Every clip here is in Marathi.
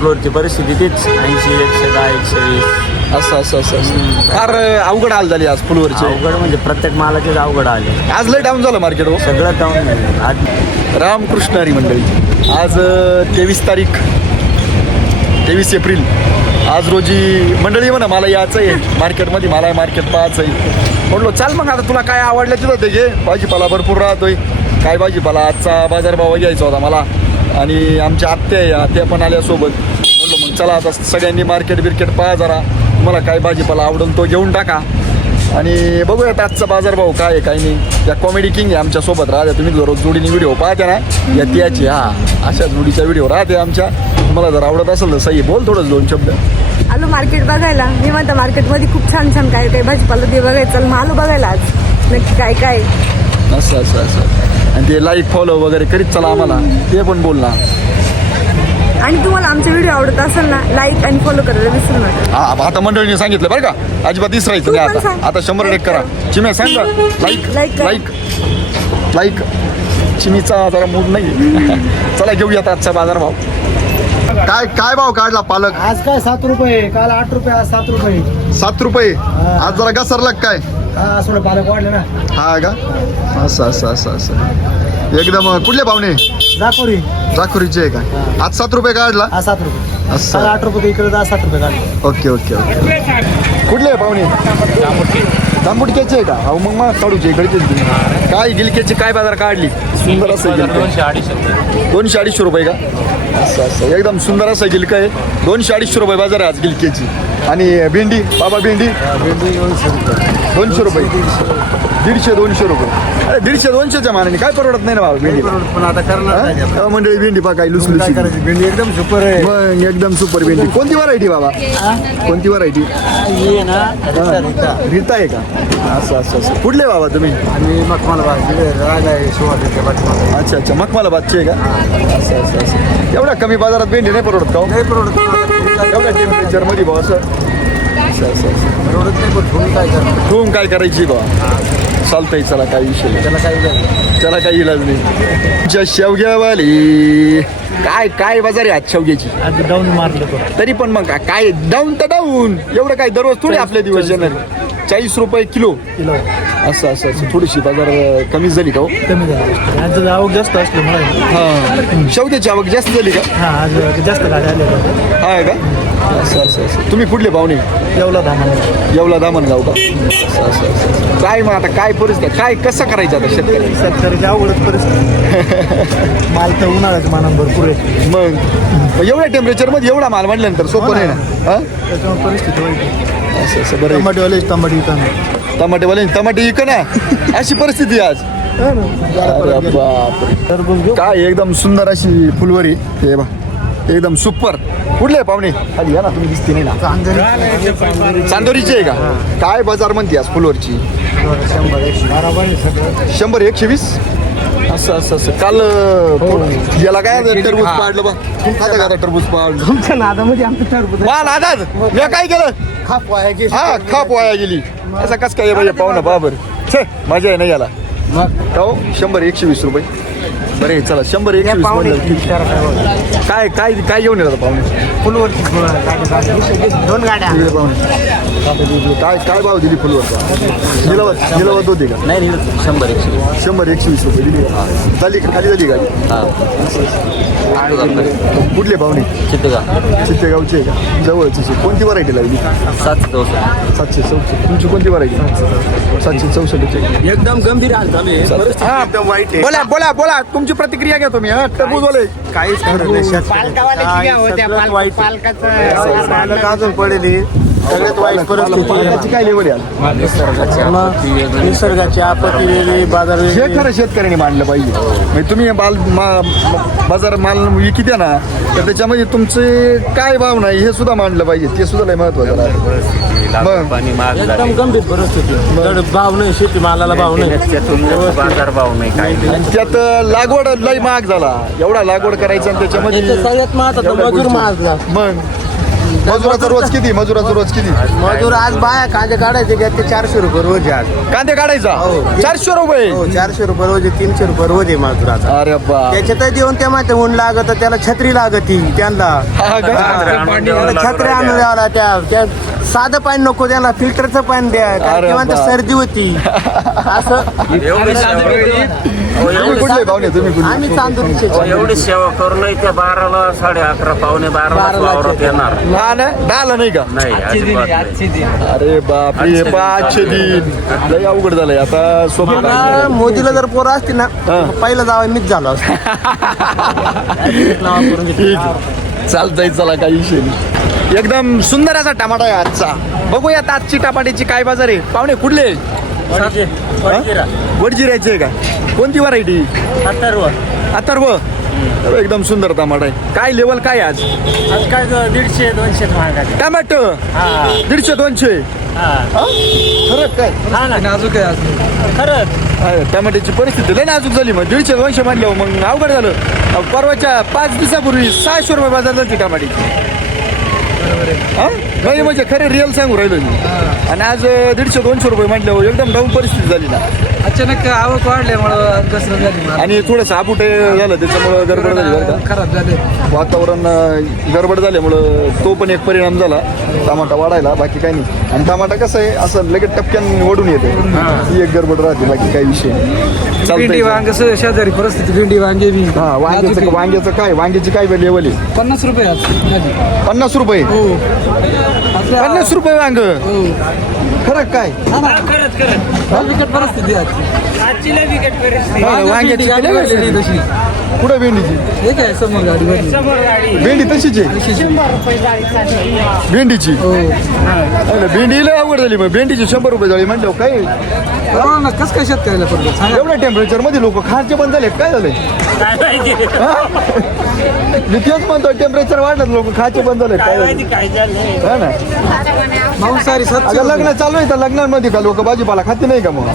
फुलवरची परिस्थिती तीच 80, 110, 120. असं फार अवघड हाल झाली आज फुलवरची. अवघड म्हणजे प्रत्येक मालाचेच अवघड आले. आज लय डाऊन झालं मार्केट हो. सगळं डाऊन. आज रामकृष्ण हरी मंडळी, आज 23 तारीख 23 एप्रिल आज रोजी मंडळी म्हणा मला यायचं आहे मार्केटमध्ये, मला मार्केट पाहायचं आहे. म्हटलो चाल मग आता तुला काय आवडलं तिथं ते घे. भाजीपाला भरपूर राहतोय. काय भाजीपाला आजचा बाजारभाव घ्यायचा होता मला आणि आमच्या आत्या पण आल्यासोबत. म्हटलं मग चला आता सगळ्यांनी मार्केट बिर्केट पहा जरा, तुम्हाला काय भाजीपाला आवडून तो घेऊन टाका आणि बघूयात आजचा बाजारभाव काय आहे काय नाही. या कॉमेडी किंग आहे आमच्यासोबत राहते. तुम्ही दररोज जोडीने व्हिडिओ पाहते ना या त्याची, अशा जोडीचा व्हिडिओ राहते आमच्या. तुम्हाला जर आवडत असेल तर सही बोल थोडंच 2 शब्द. आलो मार्केट बघायला. मी म्हणता मार्केटमध्ये खूप छान छान काय काय भाजीपाला ते बघायचं. चल मग आलो बघायला आज नक्की काय काय. असं आणि ते लाईक फॉलो वगैरे करीत चला आम्हाला, ते पण बोल ना. आणि तुम्हाला आमचा व्हिडिओ आवडत असेल ना लाईक आणि फॉलो करायला विसरू नका. आता मंडळीने सांगितलं बरं का, अजिबात विसरायचं नाही. आता 100% करा. चिमे सांग लाईक. चिमीचा जरा मूड नाही. चला घेऊयात आजचा बाजारभाव. काय भाव काढला पालक? आज काय 7 रुपये, काल 8 रुपये, आज 7 रुपये. 7 रुपये. आज जरा घसरला काय? हा थोडं पालक वाढलं ना. हा का? असं एकदम. कुठले पाहुणे? जाखोरीचे आहे का? आज 7 रुपये काढला. हा 7 रुपये. असं. काल 8 रुपये इकडे 7 रुपये काढले. ओके. कुठले पाहुणे? जांबुडक्याचे आहे का? अहो मग काढूचे इकडचे. काय गिलक्याची काय बाजार काढली? सुंदर असं 200-250 रुपये का? असं एकदम सुंदर असं गिलक आहे. 200-250 रुपये बाजार आहे आज गिलक्याची. आणि भेंडी बाबा, भेंडी 200 रुपये. 150-200 रुपये. अरे 150-200च्या मानाने काय परवडत नाही ना बाबा भेंडी. पण आता करणार मंडळी भेंडी पा काय लुसलुसी. भेंडी एकदम सुपर आहे. मग एकदम सुपर भेंडी. कोणती व्हरायटी बाबा? कोणती व्हरायटी? रीता आहे का? असं कुठले बाबा तुम्ही? आणि मग मला अच्छा मखमालाबादचे आहे का? असं एवढ्या कमी बाजारात भेंडी नाही परवडत का? नाही परवडत. एवढ्या टेम्परेचरमध्ये भाऊ असं परवडत नाही. पण ठेवून काय करणार? ठेवून काय करायची बा? चालतंय. चला काही विषय नाही. त्याला काही इलाज नाही. शेवग्यावाली काय बाजार आहे आज शेवग्याची? आज डाऊन मारलं तरी पण मग काय डाऊन तर डाऊन. एवढं काय दररोज थोडी आपल्या दिवस येणार. 40 रुपये किलो. असं थोडीशी बाजार कमी झाली का? कमी झालं. आज आवक जास्त असल्यामुळे हां शेवग्याची आवक जास्त झाली का? हा आज जास्त गाड्या आल्या. आहे का? असं तुम्ही कुठले पाहुणे? येवला दामणगाव का? असं काय मग आता काय परिस्थिती काय कसं करायचं आता शेतकऱ्याची अवघडच परिस्थिती. माल तर उन्हाळ्याचं माना भरपूर आहे. मग एवढ्या टेम्परेचरमध्ये एवढा माल म्हटल्यानंतर सोपं नाही ना. त्याच्यामुळे परिस्थिती वाईट. असं बरं. टमाटेवाले टमाटे इक ना अशी परिस्थिती आज. अरे बापरे. काय एकदम सुंदर अशी फुलवरी. हे बा एकदम सुपर. कुठले पाहुणे? खाली या ना, तुम्ही दिसते नाही ना. चांदोरीची आहे का? काय बाजार म्हणते आज फुलवरची? 100-120. असं काल याला काय टरबूज पाडलं बा? आता टरबूज पाडलं तुमच्या नादामध्ये आमचं टरबूज नादात मी काय केलं? खाप वाया गेली. खाप वाया गेली. असं कसं काय पाहिजे पाहुणा बाबर. मजा आहे नाही याला. हो 100-120 रुपये. बरे चला 100-120. काय घेऊन येतात पाहुणे? फुलवरची 2 गाड्या. काय भाव दिली फुलवरचा? निलावत होती का? नाही 100-120 रुपये दिली. झाली का? खाली झाली गाडी? कुठले पाहुणे? चित्तेगावचे आहे का? जवळची. कोणती व्हरायटी लागली? 764. तुमची कोणती व्हरायटी? 764. एकदम गंभीर हाल चालू आहे. एकदम वाईट आहे. बोला तुमची प्रतिक्रिया घ्या तुम्ही. टरबूजवाले काहीच करत नाही. अजून पडेल सगळ्यात वाईट परिस्थिती. काय लेवल आहे? निसर्गाची आपत्ती वेगळी. बाजार हे खरं शेतकऱ्यांनी मांडलं पाहिजे. म्हणजे तुम्ही बाजार माल विकत द्या ना, तर त्याच्यामध्ये तुमचे काय भाव नाही हे सुद्धा मांडलं पाहिजे. ते सुद्धा लय महत्वाचं आहे. एकदम गंभीर परिस्थिती. भाव नाही, शेती मालाला भाव नाही, बाजार भाव नाही काय नाही. आणि त्यात लागवड लय महाग झाला. एवढा लागवड करायचा आणि त्याच्यामध्ये सगळ्यात महत्वाचं मजूर महाग. मग मजुराचा रोज किती? मजुराचा रोज किती? मजूर आज बाया कांदे काढायचे का ते 400 रुपये रोज आहे आज. कांदे काढायचा हो. 400 रुपये. हो 400 रुपये रोज आहे, 300 रुपये रोज आहे मजुराचा. अरे बा त्याच्यात येऊन ते माहिती ऊन लागत त्याला छत्री लागती त्यांना. छत्री आणून द्यावला त्या साधं पाणी नको त्याला फिल्टरचं पाणी द्या कारण किंवा बा. सर्दी होती असं. तुम्ही कुठले पाहुणे? तुम्ही कुठले? आम्ही चांदुरीचे. एवढी सेवा करूनही त्या 12ला 11:30 पावणे 12ला वावरात येणार हा ना 10 नाही का? नाही अजिबात नाही. अरे बापरे 5 दिन लय अवघड झालंय आता. सोबत मला मोदीला जर पोरं असती ना हा. पहिलं जावं मीच झालो असतो. चालतंय चला काही विषय नाही. एकदम सुंदर असा टमाटा आहे आजचा. बघूयात आजची टमाट्याची काय बाजार आहे. पाहुणे कुठले? वडजिरायचे का? कोणती व्हरायटी? अथर्व. एकदम सुंदर टमाटा आहे. काय लेवल काय आज? आज काय 150-200 महागाचे. टमाटो 150-200. खरंच काय? नाजूक आहे आज. खरंच टमाट्याची परिस्थिती लय नाजूक झाली. मग 150-200 म्हणल्यावर मग अवघड झालं. परवाच्या 5 दिवसापूर्वी 600 रुपये बाजार झाली टमाट्याची. नाही म्हणजे खरे रिअल सांगू राहिलो मी. आणि आज 150-200 रुपये म्हटल्यावर एकदम डाऊन परिस्थिती झाली ना. अचानक आवक वाढल्यामुळं कसं झाली आणि थोडंसं आपुटे झालं त्याच्यामुळं गडबड झाली बरं का. खराब झाले. वातावरण गडबड झाल्यामुळं तो पण एक परिणाम झाला टमाटा वाढायला. बाकी काही नाही. आणि टमाटा कसं आहे असं लगेच टपक्यान ओढून येते. ही एक गडबड राहते. बाकी काही विषय नाही. भेंडी वांग कसं शेजारी परिस्थिती भेंडी वांगे बी. हा वांग्याचं काय? वांग्याची काय लेवल आहे? 50 रुपये आज. 50 रुपये. 50 रुपये वांग. खरं काय? विकट परिस्थिती आज. वांग्याची गाडी भरलेली तशी. कुठं भेंडीची? हे काय समोर गाडी भरली. भेंडी तशीच आहे. भेंडीची भेंडीला अवघड झाली. मग भेंडीची 100 रुपये झाली म्हटलं काय? कसं काय शेतकऱ्याला पडलं? एवढ्या टेम्परेचर मध्ये लोक खायचे बंद झाले काय झाले? मी तेच म्हणतो टेम्परेचर वाढलं लोक खायचे बंद झाले काय झालं? हा ना. मांसाहारी अगं लग्न चालू आहे तर लग्नांमध्ये का लोक भाजीपाला खाते नाही का? मग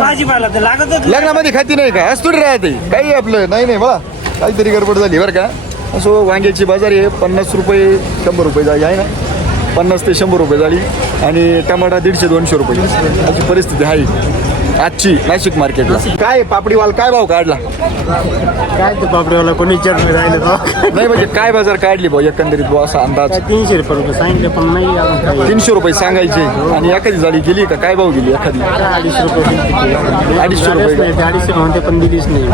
भाजीपाला तर लागतच लग्नामध्ये खाते नाही का? असं थोडी राहते काही आपलं नाही बा काहीतरी गडबड झाली बरं का. असं वांग्याची बाजार आहे 50 रुपये 100 रुपये झाली आहे ना. 50 ते 100 रुपये झाली. आणि टमाटा 150-200 रुपये अशी परिस्थिती आहे आजची नाशिक मार्केटला. काय पापडीवाल काय भाव काढला? काय ते पापडीवाला कोणी विचारून राहिलं नाही म्हणजे काय बाजार काढली भाऊ एकंदरीत भाऊ असा अंदाज? 300 रुपये सांगितले पण नाही. 300 रुपये सांगायचे. आणि एखादी झाली गेली का? काय भाव गेली एखादी? 250 रुपये. 250 रुपये. 250 म्हणते पण दिलीच नाही.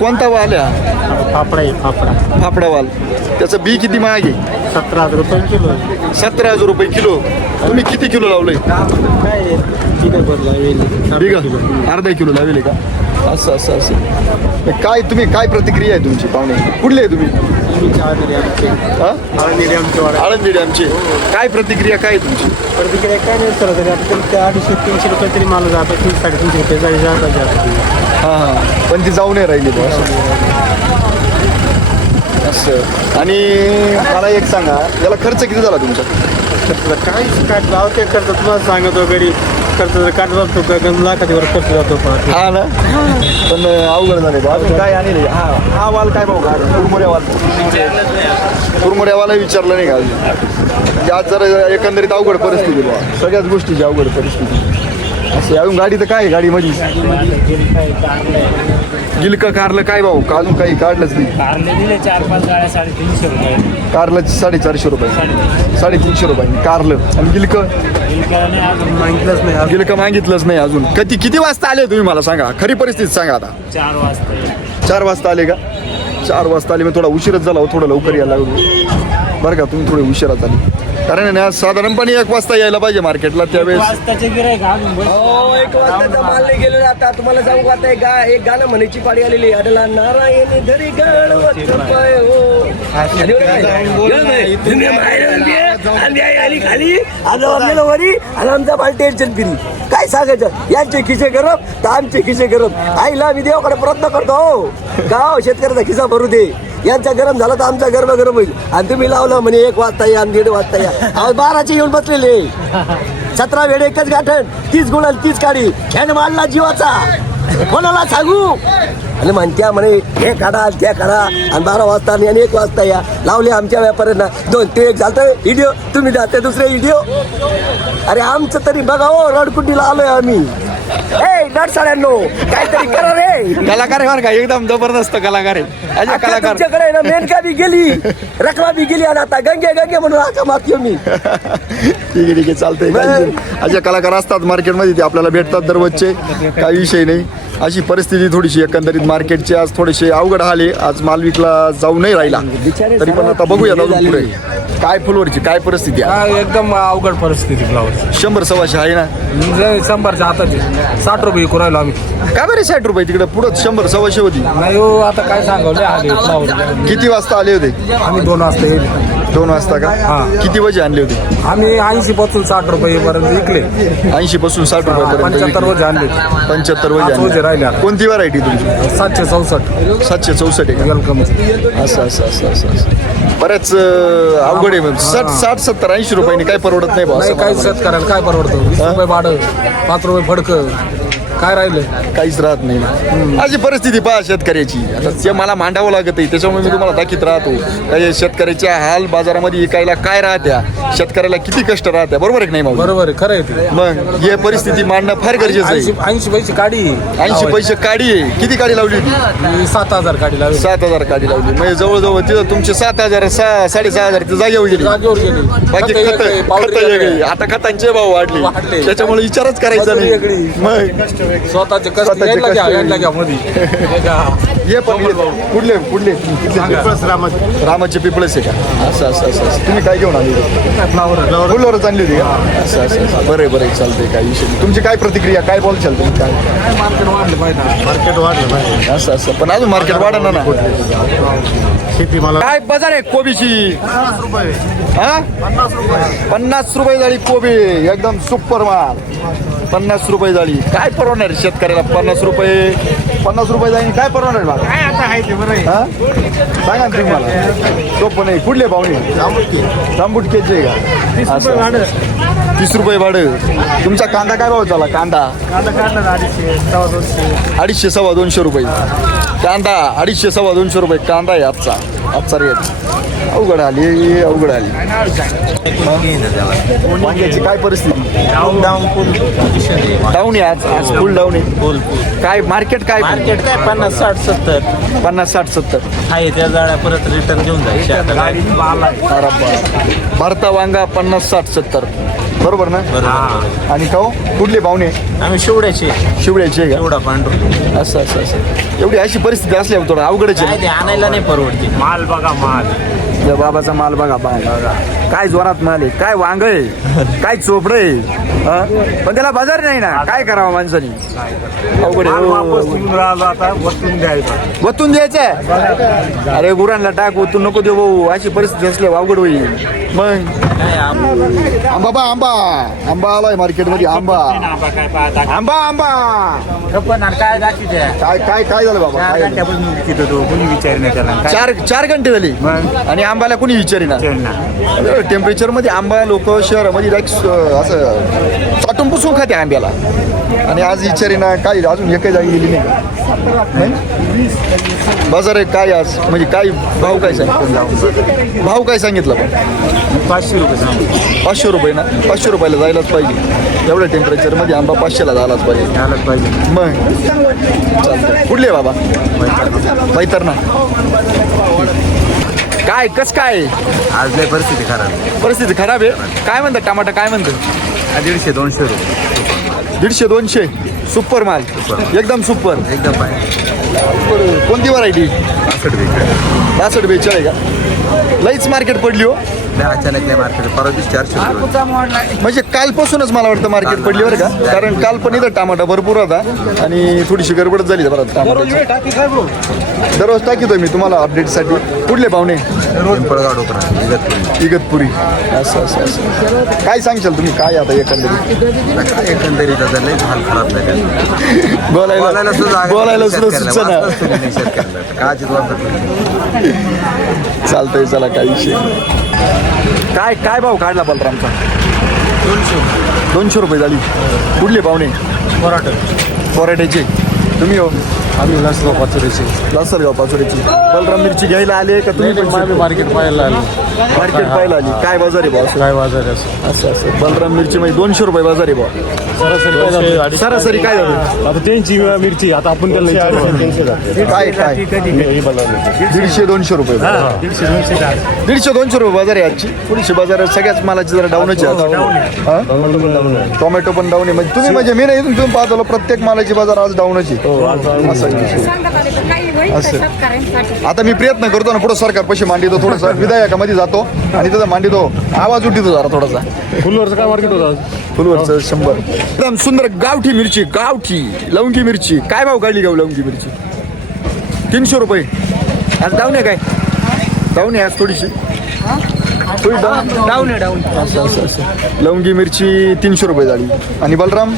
कोणता वाल आहे? फाफडा आहे फाफडा. फाफडावाल. त्याचं बी किती महाग आहे? 17,000 रुपये किलो. 17,000 रुपये किलो. तुम्ही किती किलो लावलंय? काय तिथे भरला बिघा अर्धा किलो लावले का? असं काय तुम्ही काय प्रतिक्रिया आहे तुमची पाहुणे? कुठले आहे तुम्ही? हा? आळंदी डॅमचे. काय प्रतिक्रिया काय आहे तुमची? प्रतिक्रिया काय नाही सर तरी आता 250-300 रुपये तरी मला जातो. 300-350 रुपये जायला जातात. हां पण ती जाऊ नाही राहिली बा असं. आणि मला एक सांगा याला खर्च किती झाला तुमचा? काहीच काट लावते करतो तुम्हाला सांगतो घरी खर्च काट जातो का लाखातीवर खर्च जातो. हा ना. पण अवघड झाले बा. अजून काय आणि हा वाल काय भाऊ का? कुरमुऱ्यावाला विचारलं नाही का अजून? म्हणजे आज जरा एकंदरीत अवघड परिस्थिती बा. सगळ्याच गोष्टीची अवघड परिस्थिती असं. अजून गाडी तर काय गाडीमध्ये गिलकं कारलं काय भाऊ? अजून काही काढलंच नाही. 4-5 गाड्या 350 रुपये. कारलं 450 रुपये. 350 रुपये कारलं. आणि गिलकं मागितलंच नाही. गिलकं मागितलंच नाही अजून. किती वाजता आले तुम्ही मला सांगा? खरी परिस्थिती सांगा आता. 4 वाजता. 4 वाजता आले का? 4 वाजता आले. मी थोडा उशीरच झाला हो. थोडं लवकर यायला लागलो बरं का. तुम्ही थोडे उशिराच आले. कारण ना साधारणपणे 1 वाजता यायला पाहिजे मार्केटला. त्यावेळेस वाजताचे गिराईक अजून बस. 1 वाजता माल नाही गेलो आता. तुम्हाला सांगू आता एक गाणं म्हणायची पाळी आलेली. अडला नारायणी धरी गाणवत पाय हो. आली खाली आलो वरी आणि आमचा माल टेन्शन फिरी. काय सांगायचं? यांचे खिसे गरम तर आमचे खिसे गरम. आईला मी देवाकडे प्रयत्न करतो हो गाव शेतकऱ्याचा खिसा भरू दे. यांचा गरम झाला तर आमचा गरम होईल. आणि तुम्ही लावलं म्हणे 1 वाजता या आणि 1:30 वाजता या. 12चे येऊन बसलेले. 17 वेळे एकच गाठण 30 गुणाल 30 काढी खेळ मारला जीवाचा. कोणाला सांगू आणि म्हणत्या म्हणे हे काढा त्या काढा आणि 12 वाजता आणि 1 वाजता या लावले आमच्या व्यापाऱ्यांना 2 ते 1 झालं व्हिडिओ तुम्ही जाते दुसरे व्हिडिओ. अरे आमचं तरी बघा हो रडकुंडीला आलोय आम्ही. ए नटसाळ्यांनो काहीतरी करा रे. कलाकार आहे बरं का एकदम जबरदस्त कलाकार आहे. अजय कलाकार तुमच्याकडे ना मेनका बी गेली रखवा बी गेली आणि आता गंगे गंगे म्हणून आका मागतो मी. ठीक आहे चालतंय. असे कलाकार असतात मार्केटमध्ये ते आपल्याला भेटतात दररोजचे काही विषय नाही. अशी परिस्थिती थोडीशी एकंदरीत मार्केटची आज थोडेसे अवघड आले. आज माल विकला जाऊ नाही राहिला तरी पण आता बघूया अजून पुढे काय फुलवरची काय परिस्थिती आहे. एकदम अवघड परिस्थिती फ्लावर 100-125 आहे ना. 100च्या हाताची 60 रुपये विकू राहिलो आम्ही. काय बरे 60 रुपये तिकडे पुढं 100-125 होती. नाही हो आता काय सांगावले आले फ्लावर. किती वाजता आले होते. आम्ही 2 वाजता येईल. 2 वाजता का. किती वजे आणले होते. आम्ही 80 पासून 60 रुपये पर्यंत विकले. 80 पासून 60 रुपये 75 वजे आणले. 75 वजे वजे राहिले. कोणती व्हरायटी तुमची. 764 764 आहे का. वेलकम. असं बऱ्याच अवघड आहे. 60-70-80 रुपयांनी काय परवडत नाही नाही बा. काही शेतकऱ्याला काय परवडतं. 20 रुपये भाडं 5 रुपये फडकं काय राहिलं काहीच राहत नाही. अशी परिस्थिती पहा शेतकऱ्याची. आता ते मला मांडावं लागत आहे त्याच्यामुळे मी तुम्हाला दाखवत राहतो काही शेतकऱ्याच्या हाल बाजारामध्ये विकायला काय राहत्या शेतकऱ्याला किती कष्ट राहत्या. बरोबर आहे की नाही मग. बरोबर आहे खरं आहे ते. मग हे परिस्थिती मांडणं फार गरजेचं आहे. 80 पैसे काढी 80 पैसे काढी आहे. किती काढी लावली होती. मी 7,000 काढी लावली. 7,000 काढी लावली. म्हणजे जवळजवळ तिथं तुमचे 7,000 6,500 ती जागेवर गेली. जागेवर गेली. बाकी खतं वेगळे, खत पावडर वेगळे. आता खतांचे भाव वाढले वाढले. त्याच्यामुळे विचारच करायचा मजुरी नाही. वेगळी. मग स्वतःचे कष्ट स्वतःचे यायला घ्या, कष्ट यायला घ्या मध्ये. ये पण कुठले रामाचे पिपळस आहे का. असं तुम्ही काय घेऊन आले. फुलवरच आणली होती का. असं बरं चालतंय काही विषय नाही. तुमची काय प्रतिक्रिया काय बोलचाल तुम्ही काय. मार्केट वाढलं पाहिजे. असं पण अजून मार्केट वाढणार ना. शेती मला काय बाजार आहे कोबीची. 50 रुपये झाली कोबी एकदम सुपर माल. 50 रुपये झाली. काय परवडणार शेतकऱ्याला 50 रुपये जाईल काय परवडणार बाबा. सांगा ना तुम्ही मला. सोपं नाही. कुठले पाहुणे तांबुटकेचे का. 30 रुपये भाडं. तुमचा कांदा काय भाव झाला. कांदा 250-250 रुपये. कांदा 250-250 रुपये कांदा आहे आजचा रेट. अवघड आली. वांग्याची काय परिस्थिती. डाऊन आहे आज फुल डाऊन आहे. काय मार्केट काय 50-60-70 50-60-70 आहे त्या जाळ्या परत रिटर्न घेऊन जायची. भरता वांगा 50-60-70 बरोबर ना. आणि खाऊ कुठले पाहुणे. आम्ही शिवड्याचे शिवड्याचे का. शिवडा पांढरू. असं एवढी अशी परिस्थिती असल्यावर थोडं अवघडच आहे. काय ते आणायला नाही परवडते. माल बघा माल. या बाबाचा माल बघा काय जोरात माल आहे. काय वांग आहे काय चोपड आहे. पण त्याला बाजार नाही ना. काय करावं माणसानी. अवघड आता वस्तून द्यायचं. वतून द्यायचं. अरे गुरांना टाक वतून नको देऊ भाऊ. अशी परिस्थिती असल्यावर अवघड होईल. मग आंबा आलाय मार्केटमध्ये. आंबा काय दाखवते. काय झालं बाबा. कोणी विचार नाही त्याला. 4 घंटे झाली आणि आंब्याला कोणी विचारेना. टेम्परेचर मध्ये आंबा लोक शहरामध्ये असं चाटून पुसून खाते आंब्याला. आणि आज विचारेना काय अजून एकही जागी गेली नाही. बाजार आहे काय आज म्हणजे काय भाव काय सांगितलं. भाव काय सांगितलं पण 500 रुपये. 500 रुपये ना. 500 रुपयाला जायलाच पाहिजे. एवढ्या टेम्परेचरमध्ये आंबा 500ला झालाच पाहिजे. मग चालतं. कुठले बाबा बैतरणा. काय कस काय आज लय परिस्थिती खराब आहे. काय म्हणतात टमाटा काय म्हणतं. 150-200 रुपये. 150-200 सुपर माल एकदम सुपर एकदम कोणती व्हरायटी. 62-42 आहे का. लईच मार्केट पडली हो. अचानक नाही मार्केट. परवा 400 म्हणजे कालपासूनच मला वाटतं मार्केट पडली बरं का. कारण काल पण इथं टमाटा भरपूर होता आणि थोडीशी गडबडच झाली बरं टमाटा. दररोज टाकीतोय मी तुम्हाला अपडेटसाठी. कुठले पाहुणे. इगतपुरी. असं काय सांगशाल तुम्ही काय आता एकंदरीत आता लय हाल खराब झाले. बोलायला सुद्धा सुचना. चालतंय चला काही विषय. काय भाव काढला बलरामचा. 200 रुपये झाली. कुठले पाहुणे. पराठ्याचे तुम्ही हो आम्ही लसगाव पाचोरीचे लासलगाव पाचोरीची. बलराम मिरची घ्यायला आले का तुम्ही पण आम्ही मार्केट पाहायला आलो. मार्केट पाहायला आली? काय बाजार आहे भाऊ? काय बाजार आहे असं असं असं बलराम मिरची म्हणजे 200 रुपये बाजार आहे भाऊ. सरासरी काय झालं? सरासरी काय झालं? आता त्यांची मिरची आता आपण त्याला काय काय 150-200 रुपये 150-200 रुपये बाजार आहे आजची. थोडीशी बाजार सगळ्याच मालाची जरा डाऊनच आहे. टोमॅटो पण डाऊन आहे. म्हणजे तुम्ही म्हणजे मी नाही तुम्ही पाहतो प्रत्येक मालाची बाजार आज डाऊनच आहे. असं असं आता मी प्रयत्न करतो ना पुढं सरकार पैसे मांडितो थोडंसं विधायकामध्ये जातो आणि तिथं मांडितो आवाज उठितो जरा थोडासा. फुलवरचं काय मार्केट होतं आज? फुलवरचं 100. एकदम सुंदर गावठी मिरची, गावठी लवंगी मिरची. काय भाव काढली गाव लवंगी मिरची? 300 रुपये. आज डाऊन आहे काय? डाऊन आहे आज थोडीशी थोडी डाऊन असं असं असं. लवंगी मिरची 300 रुपये झाली. आणि बलराम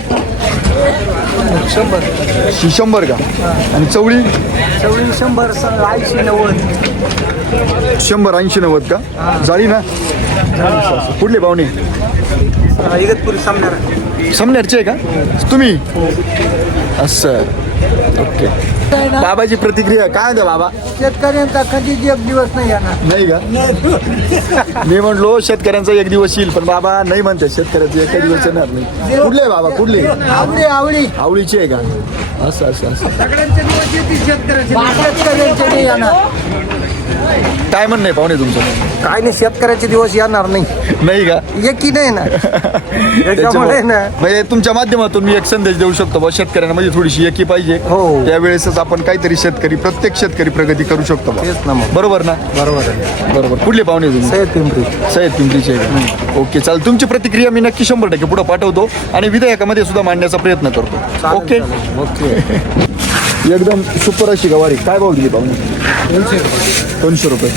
100 का? आणि चवळी 100-80-90 का जाळी ना? कुठले पाहुणे? समनेरचे आहे का तुम्ही? असं ओके. बाबाची प्रतिक्रिया काय म्हणते बाबा? शेतकऱ्यांचा कधीच एक दिवस नाही येणार. नाही का? मी म्हणलो शेतकऱ्यांचा एक दिवस येईल पण बाबा नाही म्हणते शेतकऱ्याचा एका दिवस येणार नाही. कुठले आहे बाबा? कुठले? आवडी आवळीचे आहे का? असं असं असं सगळ्यांचे दिवस येतील शेतकऱ्यांचे नाही येणार. काय म्हणणं आहे पाहुणे तुमचं? काय नाही शेतकऱ्याचे दिवस येणार नाही. नाही का? एकी नाही ना त्याच्यामुळे ना म्हणजे तुमच्या माध्यमातून मी एक संदेश देऊ शकतो बा शेतकऱ्यांना म्हणजे थोडीशी एकी पाहिजे. हो. त्यावेळेसच आपण काहीतरी शेतकरी प्रत्येक शेतकरी प्रगती करू शकतो बा. तेच ना मग. बरोबर ना? बरोबर आहे. बरोबर. कुठले पाहुणे तुम्ही? सय्यद पिंपरी. सय्यद पिंपरीचे आहे का? ओके चालेल. तुमची प्रतिक्रिया मी नक्की 100% पुढे पाठवतो आणि विधेयकामध्ये सुद्धा मांडण्याचा प्रयत्न करतो. Okay okay. एकदम सुपर अशी गवारी. काय भाव दिली पाहुणे? 200 रुपये.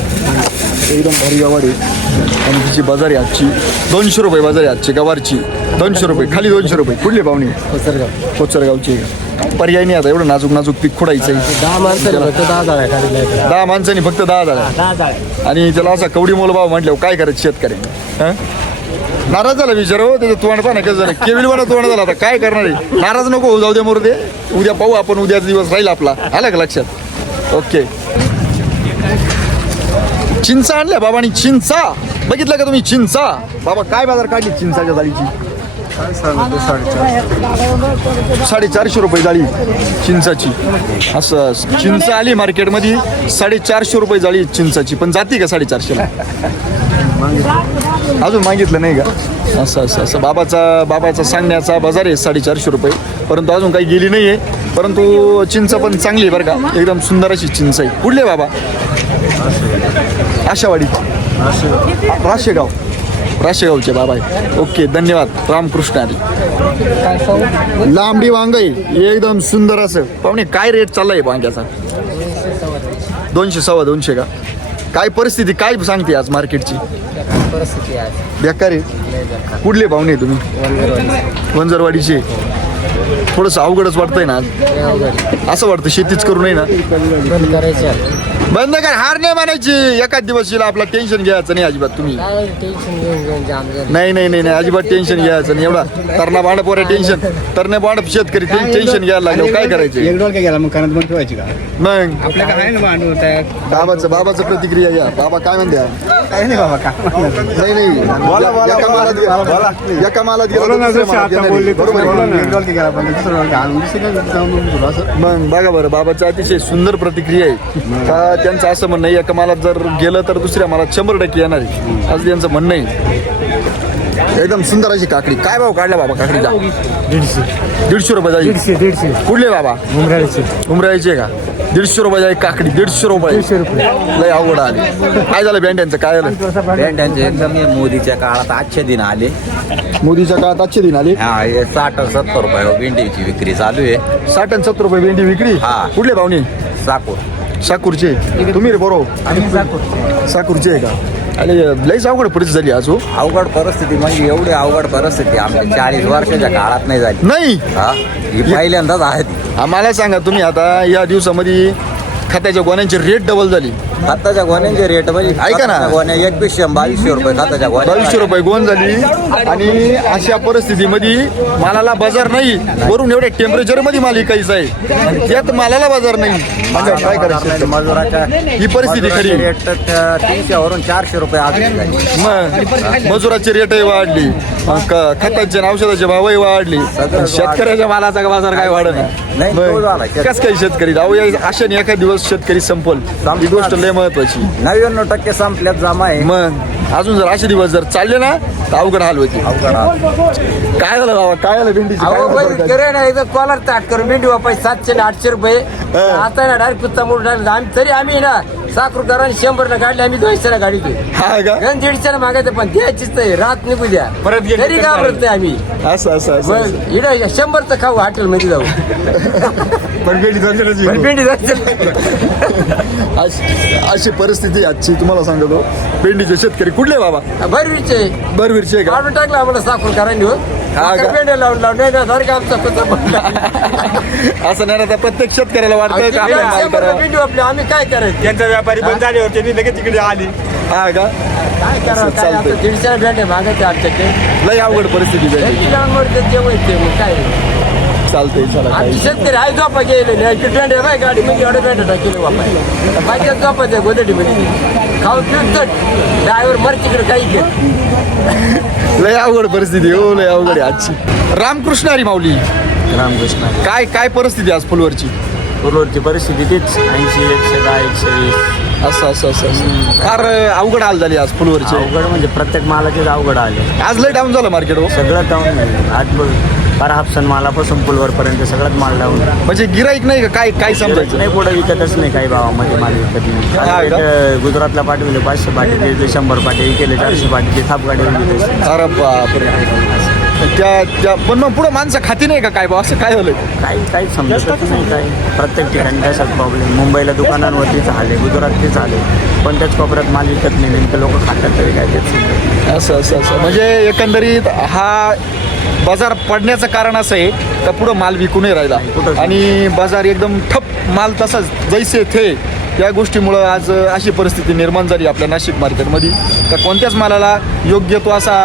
एकदम भारी गवारी आणि तिची बाजार आहे आजची 200 रुपये बाजार आहे आजची गवारची. 200 रुपये खाली 200 रुपये. कुठले पाहुणे? कोचरगावची. पर्याय नाही आता एवढं नाजूक नाजूक पीक खोडायचं आहे. 10 माणसाला फक्त 10 जाळ्या काढल्या. 10 माणसांनी फक्त 10 झाला आणि त्याला असा कवडी मोल भाव म्हटल्यावर काय करायचं शेतकरी? नाराज झाला विचारो त्याचं तोंड पाहा ना कसं झालं केविलवाना तोंड झाला. आता काय करणार आहे? नाराज नको होऊ जाऊ दे मोरू दे. उद्या पाहू आपण. उद्याचा दिवस राहील आपला. आलं का लक्षात? ओके. चिंचा आणल्या बाबांनी. चिंचा बघितलं का तुम्ही? चिंचा बाबा काय बाजार काढली चिंचाच्या जाळीची? 450 रुपये जाळी चिंचाची. असं चिंच आली मार्केटमध्ये 450 रुपये जाळी चिंचाची. पण जाती का 450ला? अजून मागितलं नाही का? असं असं असं बाबाचा सांगण्याचा बाजार आहे 450 रुपये. परंतु अजून काही गेली नाही आहे. परंतु चिंच पण चांगली आहे बरं का. एकदम सुंदर अशी चिंच आहे. कुठले बाबा? आशावाडी राशेगावचे बाबा आहे. ओके धन्यवाद. रामकृष्ण हरी. लांबडी वांग आहे एकदम सुंदर असं. पाहुणे काय रेट चाललाय वांग्याचा? 200 सव्वा 200 का? काय परिस्थिती काय सांगते आज मार्केटची? परिस्थिती आहे बेकार आहे. कुठले पाहुणे तुम्ही? वंजरवाडीचे. थोडंसं अवघडच वाटतंय ना आज. असं वाटतं शेतीच करू नये ना. बंद करायचे. बंद कर. हार नाही मानायची. एकाच दिवस येईल आपला. टेन्शन घ्यायचं नाही अजिबात तुम्ही. टेन्शन घेऊन जाम झालं. नाही अजिबात टेन्शन घ्यायचं नाही. एवढा तरणा बांड पोरे टेन्शन. तरणा बांड शेतकरी टेन्शन घ्यायला लागलं काय करायचं? एक डोल काय गेला मग कानात बंद ठेवायची का? मग आपल्याकडे आहे ना भांडवल तयार. बाबाचं प्रतिक्रिया घ्या. बाबा काय म्हणते? काही नाही बाबा का नाही एका मालात मग बघा बरं बाबाचं अतिशय सुंदर प्रतिक्रिया आहे का. त्यांचं असं म्हणणं आहे एका मालात जर गेलं तर दुसऱ्या मालात 100% येणार आहे असं त्यांचं म्हणणं आहे. एकदम सुंदर अशी काकडी. काय भाव काढला बाबा काकडीचा? 150 रुपये जाईल. 150. कुठले बाबा? उमराळीचे का? 150 रुपये जाईल काकडी. 150 रुपये लय अवघड आले. काय झालं बँड्यांचं? काय झालं बँड्यांचे? एकदम मोदीच्या काळात आजचे दिन आले. मोदीच्या काळात आजचे दिन आले. हा 60-70 रुपये भेंडीची विक्री चालू आहे. 60 आणि 70 रुपये भेंडी विक्री. हा. कुठले पाहुणे? साकूरचे. तुम्ही रे बरोबर साकूरचे आहे का? अरे लईच अवघड परिस्थिती झाली आज. अवघड परिस्थिती म्हणजे एवढी अवघड परिस्थिती आमच्या 40 वर्षाच्या काळात नाही झाली. नाही हा ही पहिल्यांदाच आहे ती. आम्हाला सांगा तुम्ही आता या दिवसामध्ये खताच्या गोण्यांची रेट डबल झाली. खताच्या गोण्यांचे रेट म्हणजे ऐका ना. गोण्या 2200 रुपये खताच्या गोण्या 2200 रुपये गोण झाली. आणि अशा परिस्थितीमध्ये मालाला बाजार नाही, वरून एवढ्या टेम्परेचर मध्ये माल विकायचा आहे, त्यात मालाला बाजार नाही. म्हणजे काय करायचं? मजुराच्या ही परिस्थिती खरी. रेट 300 वरून 400 रुपये आज झाली. मग मजुराची रेटही वाढली, खताचे आणि औषधाचे भावही वाढली, शेतकऱ्याच्या मालाचा बाजार काय वाढत नाही, तो झाला. कस काही शेतकरी अहो अशाने एखाद दिवस शेतकरी संपल, ही गोष्ट लय महत्वाची. 99% संपल्यात जमा आहे. मग अजून जर असे दिवस जर चालले ना तर अवघड हाल होते. काय झालं बाबा, काय झालं भेंडीची? अहो करे ना इथं कॉलर ताट करून भेंडी वापाय 700 आणि 800 रुपये. आता ना डायरेक्ट कुत्ता मोठं टाकलं तरी आम्ही ना 7 करा 100 काढले, आम्ही 200 गाडी हा का? 150 मागायचं, पण द्यायचीच नाही, रात निघू द्या परत तरी घाबरत नाही आम्ही. असं असं असं मग इकडे 100चं खाऊ हॉटेल मध्ये जाऊ, पण भेंडी दर्शनाची. पण भेंडी अशी परिस्थिती आजची. तुम्हाला सांगतो भेंडीचे शेतकरी कुठले बाबा? भरवीचे बरवीरचे आहे का? काढून टाकलं आम्हाला साखर करायला हा का? भेंड्या लावून नाही ना सारखं आमचा असं नाही ना, त्या प्रत्येक शेतकऱ्याला वाटतं का आपल्याला माल करावा. भेंडी आपली आम्ही काय करायचं? त्यांचा व्यापारी बंद झाले होते लगेच तिकडे आली. हा का? काय करावं? काय चालतंय. आता 150 भेंड्या मागायचे आमच्याकडे, लय अवघड परिस्थिती भेंडी. जेवायचे मग काय चालतंय, चला काही. आमची शेतकरी आहे झोपा गेले नाही भेंड्या बाय गाडी मध्ये एवढे भेंड्या टाकले वापाय बायच्या झोपायचे गोदडी मध्ये खाऊन पिऊन चट ड्रायव्हर मर तिकडे काही घेत. लय अवघड परिस्थिती हो, लय अवघड आहे आजची. रामकृष्ण हरी माऊली. रामकृष्ण. काय काय परिस्थिती आज फुलवरची? पूर्वची परिस्थिती तीच 80, 110, 120. असं असं असं असं फार अवघड हाल झाली आज फुलवरची. अवघड म्हणजे प्रत्येक मालाचेच अवघड आले. आज लय डाऊन झालं मार्केट हो. सगळं डाऊन आज बघ, बारा हापसन मालापासून पुलवरपर्यंत सगळंच माल डाऊन. म्हणजे गिराईक नाही का? काय काय समजायचं? नाही पुढे विकतच नाही काही भावामध्ये माल विकत नाही. हा का? आता गुजरातला पाठवले 500 पाठी, 100 पाठी केले, 400 पाठी थाप गाडी विकत. अरे बापरे. त्या पण मग पुढं माणसं खाती नाही का काय बा? असं काय झालं? काहीच समजतच नाही काय. प्रत्येक ठिकाणी तसाच प्रॉब्लेम. मुंबईला दुकानांवरतीच आले, गुजरातचेच आले, पण त्याच कोपऱ्यात माल विकत नाही. नेमकं लोक खातात तरी काय तेच. असं असं असं म्हणजे एकंदरीत हा बाजार पडण्याचं कारण असं आहे का पुढं माल विकू नाही राहिला आणि बाजार एकदम ठप, माल तसाच जैसे थे. या गोष्टीमुळं आज अशी परिस्थिती निर्माण झाली आपल्या नाशिक मार्केटमध्ये का कोणत्याच मालाला योग्य तो असा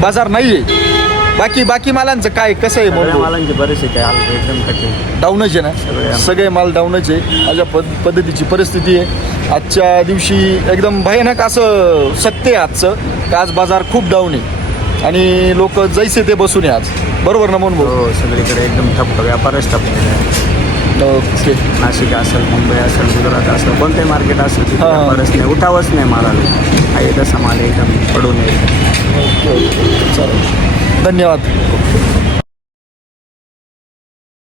बाजार नाही आहे. बाकी मालांचं काय कसं आहे? सगळ्या बोल. मालांची परिस्थिती आहे एकदम कठीण. डाऊनच आहे ना, सगळे माल डाऊनच आहे. अशा पद्धतीची परिस्थिती आहे आजच्या दिवशी. एकदम भयानक असं सत्य आहे आजचं का आज बाजार खूप डाऊन आहे आणि लोक जैसे ते बसून आहे आज. बरोबर ना म्हणून बोल. हो, सगळीकडे एकदम ठप्प, व्यापारच ठप्प आहे. ओके. नाशिक असेल, मुंबई असेल, गुजरात असेल, कोणतेही मार्केट असेल तिथे हां. व्यापारच नाही, उठावच नाही मालाला. आहे तसा माल एकदम पडून येईल. ओके ओके चालेल. धन्यवाद.